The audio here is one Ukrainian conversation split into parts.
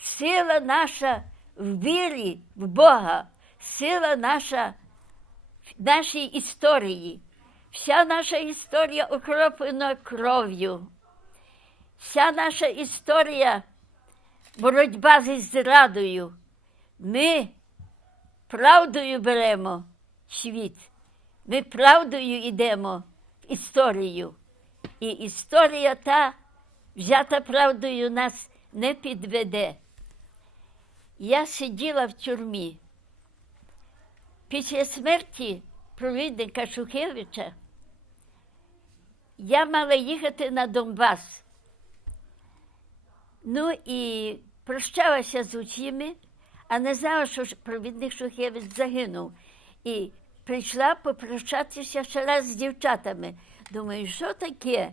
сила наша в вірі в Бога, сила наша в нашій історії. Вся наша історія окроплена кров'ю. Вся наша історія боротьба зі зрадою. Ми правдою беремо світ. Ми правдою йдемо в історію. І історія та, взята правдою, нас не підведе. Я сиділа в тюрмі. Після смерті провідника Шухевича я мала їхати на Донбас. Ну і прощалася з усіми, а не знала, що провідник Шухевич загинув. І прийшла попрощатися ще раз з дівчатами. Думаю, що таке?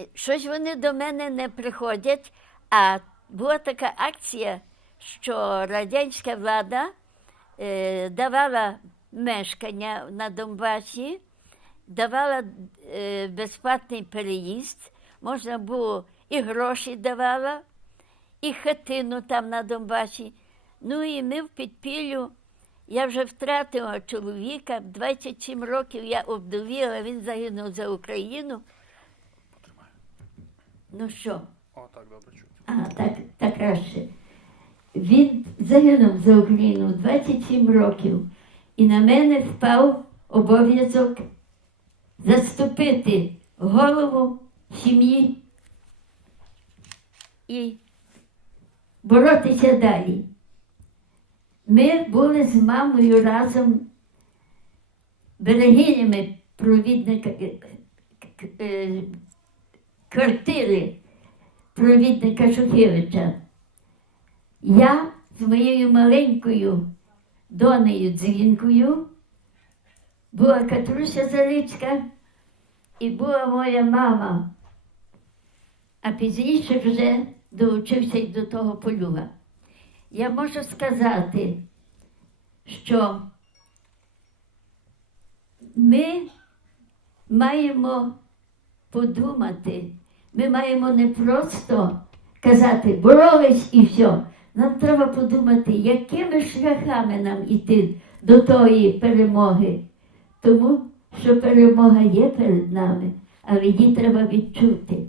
Е, Щось вони до мене не приходять, а була така акція, що радянська влада е, давала мешкання на Донбасі, давала е, безплатний переїзд, можна було і гроші давала, і хатину там на Донбасі. Ну і ми в підпіллю. Я вже втратила чоловіка, 27 років я обдовіла, він загинув за Україну. Ну що? О, так, добре чути. А, так, так краще. Він загинув за Україну 27 років, і на мене впав обов'язок заступити голову сім'ї і боротися далі. Ми були з мамою разом берегинями провідника е, квартири провідника Шухевича. Я з моєю маленькою донею дзвінкою була Катруся Зарицька і була моя мама. А пізніше вже долучився й до того полюга. Я можу сказати, що ми маємо подумати, ми маємо не просто казати боролись і все. Нам треба подумати, якими шляхами нам іти до тої перемоги. Тому що перемога є перед нами, але її треба відчути.